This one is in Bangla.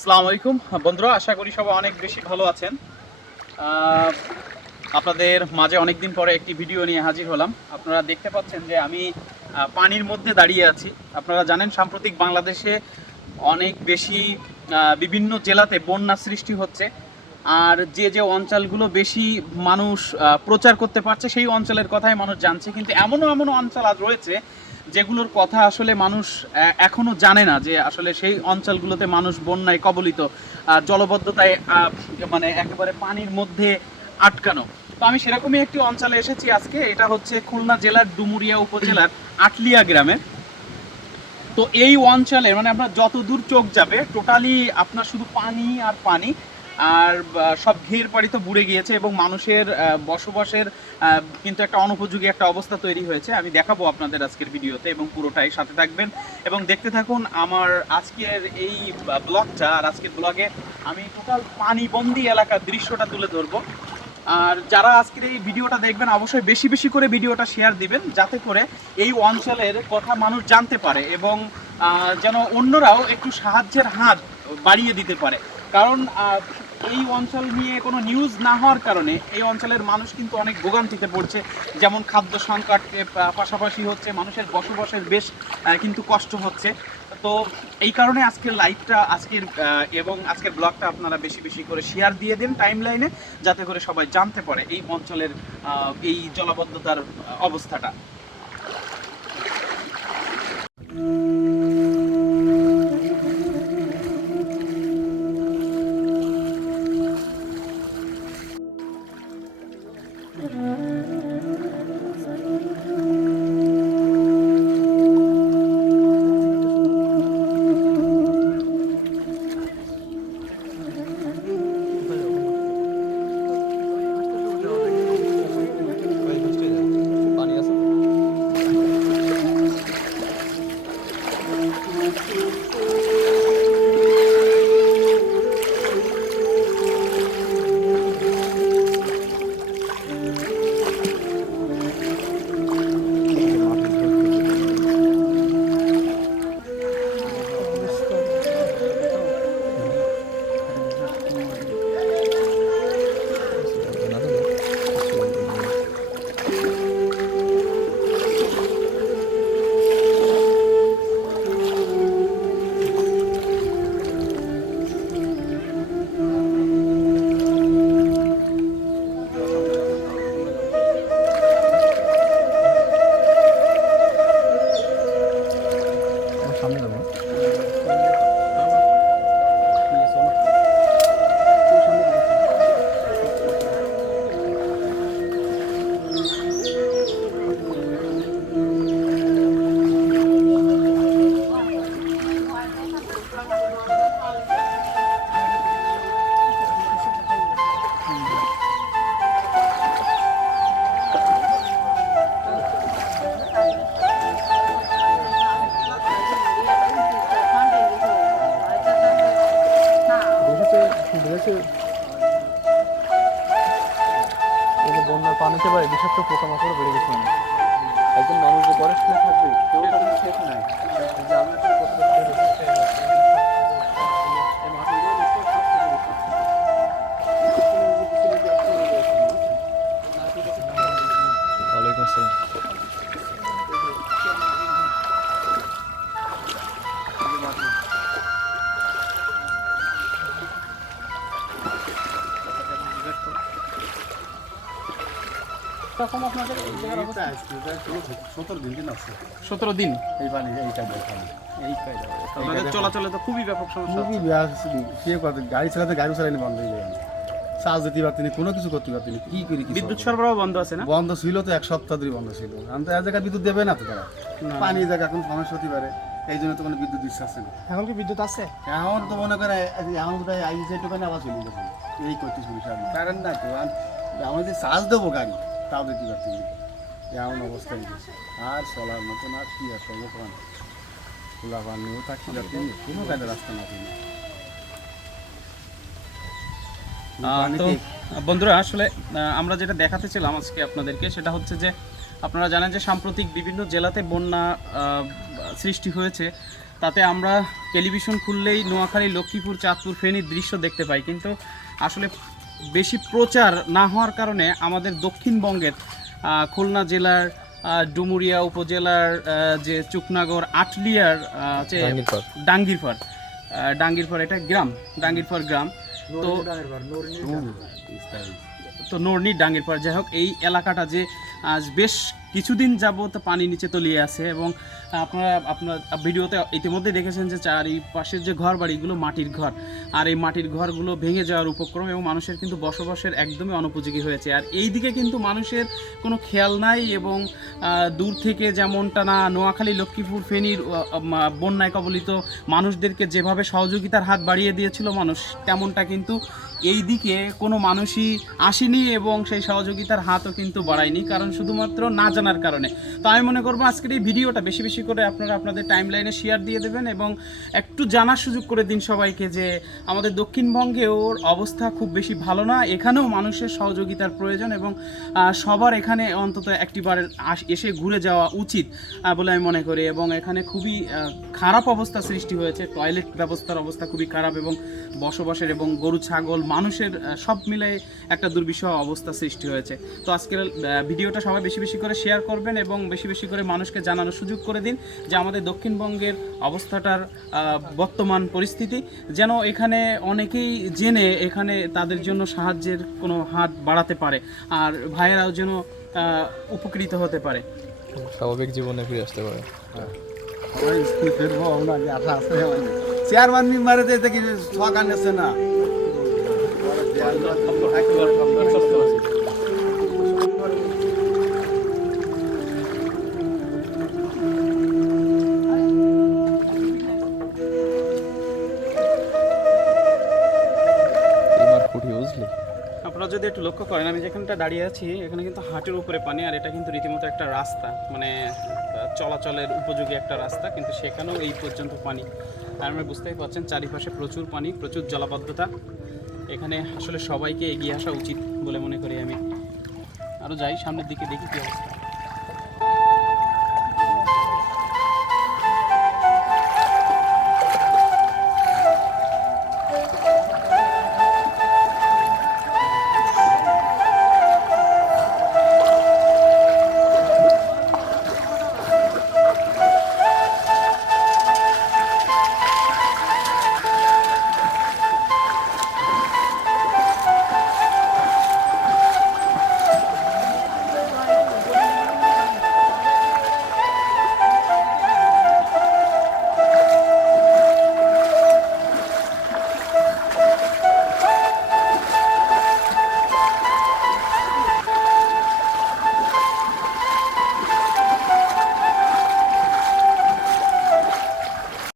আসসালামু আলাইকুম। বন্ধুরা, আশা করি সবাই অনেক বেশি ভালো আছেন। আপনাদের মাঝে অনেক দিন পরে একটি ভিডিও নিয়ে হাজির হলাম। আপনারা দেখতে পাচ্ছেন যে আমি পানির মধ্যে দাঁড়িয়ে আছি। আপনারা জানেন, সাম্প্রতিক বাংলাদেশে অনেক বেশি বিভিন্ন জেলাতে বন্যা সৃষ্টি হচ্ছে। আর যে যে অঞ্চলগুলো বেশি মানুষ প্রচার করতে পারছে, সেই অঞ্চলের কথাই মানুষ জানছে। কিন্তু এমনও এমনও অঞ্চল আজ রয়েছে যেগুলোর কথা আসলে মানুষ আহ, এখনও জানে না যে আসলে সেই অঞ্চলগুলোতে মানুষ বন্যায় কবলিত জলবদ্ধতায় মানে একেবারে পানির মধ্যে আটকানো। তো আমি সেরকমই একটি অঞ্চলে এসেছি আজকে এটা হচ্ছে খুলনা জেলার ডুমুরিয়া উপজেলার আটলিয়া গ্রামে। তো এই অঞ্চলে মানে আপনার যত দূর চোখ যাবে টোটালি আপনার শুধু পানি আর পানি আর সব ঘের বাড়ি তো বুড়ে গিয়েছে এবং মানুষের বসবাসের কিন্তু একটা অনুপযোগী একটা অবস্থা তৈরি হয়েছে। আমি দেখাবো আপনাদের আজকের ভিডিওতে এবং পুরোটাই সাথে থাকবেন। এবং দেখতে থাকুন আমার আজকের এই ব্লগটা। আর আজকের ব্লগে আমি টোটাল পানিবন্দি এলাকার দৃশ্যটা তুলে ধরবো। আর যারা আজকের এই ভিডিওটা দেখবেন, অবশ্যই বেশি বেশি করে ভিডিওটা শেয়ার দিবেন, যাতে করে এই অঞ্চলের কথা মানুষ জানতে পারে এবং যেন অন্যরাও একটু সাহায্যের হাত বাড়িয়ে দিতে পারে। কারণ এই অঞ্চল নিয়ে কোনো নিউজ না হওয়ার কারণে এই অঞ্চলের মানুষ কিন্তু অনেক ভোগান্তিতে পড়ছে। যেমন খাদ্য সংকট পাশাপাশি হচ্ছে মানুষের বসবাসের বেশ কিন্তু কষ্ট হচ্ছে। তো এই কারণে আজকের লাইভটা আজকের এবং আজকের ব্লগটা আপনারা বেশি বেশি করে শেয়ার দিয়ে দিন টাইম লাইনে যাতে করে সবাই জানতে পারে এই অঞ্চলের এই জলাবদ্ধতার অবস্থাটা। বন্যার পানিতে পারে বিষাক্ত পোকামাকড় বেড়ে গেছে অনেক। একজন মানুষ যে পরে শুয়ে থাকবে কেউ তার শেষ নাই এই যে আমরা তখন আপনাদের সতেরো দিন দিন আছে। সতেরো দিন? এই পানি এইটা দেখানো এই আপনাদের চলাচলে তো খুবই ব্যাপক সমস্যা খুবই হচ্ছে। গাড়ি চালাতে গাড়ি চালানি বন্ধ হয়ে যায়। চার্জ দিতে পারতেনি কোনো কিছু করতে পারতেনি। কি করি বিদ্যুৎ? সরবরাহ বন্ধ আছে না? বন্ধ ছিল তো এক সপ্তাহ ধরে বন্ধ ছিল। আমি তো এক জায়গায় বিদ্যুৎ দেবে না তো তারা। পানি জায়গা এখন সমস্যা হতে পারে। এই জন্য তো কোনো বিদ্যুৎ দিচ্ছে আছে না। এখন কি বিদ্যুৎ আছে? এখন তো মনে করে এখন প্রায় আইসে একটুখানি আবার চলে গেছে। এই করতে কারণ না তো যে চার্জ দেবো গাড়ি তাও দিতে পারতেনি এমন অবস্থা আর চলার মতন আর কি আর সর্বপ্রাণ খোলা পানিও থাকতে পারতেনি কোনো কাজে রাস্তা না তিনি। তো বন্ধুরা আসলে আমরা যেটা দেখাতে ছিলাম আজকে আপনাদেরকে সেটা হচ্ছে যে আপনারা জানেন যে সাম্প্রতিক বিভিন্ন জেলাতে বন্যা আহ, সৃষ্টি হয়েছে। তাতে আমরা টেলিভিশন খুললেই নোয়াখালী লক্ষ্মীপুর চাঁদপুর ফেনীর দৃশ্য দেখতে পাই। কিন্তু আসলে বেশি প্রচার না হওয়ার কারণে আমাদের দক্ষিণবঙ্গের খুলনা জেলার ডুমুরিয়া উপজেলার যে চুকনাগর আটলিয়ার যে ডাঙ্গিরপাড়। ডাঙ্গিরপাড়। এটা গ্রাম ডাঙ্গিরপাড় গ্রাম। তো তো নর্নি ডাঙ্গিরপাড়। যাই হোক এই এলাকাটা যে আজ বেশ কিছুদিন যাবত পানি নিচে তলিয়ে আছে এবং আপনারা, আপনার ভিডিওতে ইতিমধ্যে দেখেছেন যে চারিপাশের যে ঘর বাড়িগুলো মাটির ঘর। আর এই মাটির ঘরগুলো ভেঙে যাওয়ার উপক্রম এবং মানুষের কিন্তু বসবাসের একদমই অনুপযোগী হয়েছে। আর এই দিকে কিন্তু মানুষের কোনো খেয়াল নাই এবং দূর থেকে যেমনটা না, নোয়াখালী, লক্ষ্মীপুর, ফেনীর বন্যায় কবলিত মানুষদেরকে যেভাবে সহযোগিতার হাত বাড়িয়ে দিয়েছিল মানুষ, তেমনটা কিন্তু এই দিকে কোনো মানুষই আসেনি এবং সেই সহযোগিতার হাতও কিন্তু বাড়ায়নি, কারণ শুধুমাত্র না জানার কারণে। তো আমি মনে করব আজকের এই ভিডিওটা বেশি বেশি করে আপনারা আপনাদের টাইম লাইনে শেয়ার দিয়ে দেবেন এবং একটু জানার সুযোগ করে দিন সবাইকে যে আমাদের দক্ষিণবঙ্গে ওর অবস্থা খুব বেশি ভালো না। এখানেও মানুষের সহযোগিতার প্রয়োজন এবং সবার এখানে অন্তত একটিবার এসে ঘুরে যাওয়া উচিত বলে আমি মনে করি এবং এখানে খুবই খারাপ অবস্থা সৃষ্টি হয়েছে। টয়লেট ব্যবস্থার অবস্থা খুবই খারাপ এবং বসবাসের এবং গরু, ছাগল মানুষের সব মিলে একটা দুর্বিষহ অবস্থা সৃষ্টি হয়েছে। তো আজকের ভিডিওটা সবাই বেশি বেশি করে শেয়ার করবেন এবং বেশি বেশি করে মানুষকে জানানোর সুযোগ করে দিন যে আমাদের দক্ষিণবঙ্গের অবস্থাটার বর্তমান পরিস্থিতি যেন এখানে অনেকেই জেনে এখানে তাদের জন্য সাহায্যের কোনো হাত বাড়াতে পারে আর ভাইয়েরাও যেন উপকৃত হতে পারে। স্বাভাবিক জীবনে ফিরে আসতে পারে। চেয়ারম্যান মেম্বারে দেখি সকাল না। আপনারা যদি একটু লক্ষ্য করেন, আমি যেখানটা দাঁড়িয়ে আছি, এখানে কিন্তু হাটের উপরে পানি, আর এটা কিন্তু রীতিমতো একটা রাস্তা মানে চলাচলের উপযোগী একটা রাস্তা, কিন্তু সেখানেও এই পর্যন্ত পানি। আর আমরা বুঝতেই পারছেন, চারিপাশে প্রচুর পানি, প্রচুর জলাবদ্ধতা। এখানে আসলে সবাইকে এগিয়ে আসা উচিত বলে মনে করি আমি। আরও যাই সামনের দিকে দেখি কী অবস্থা।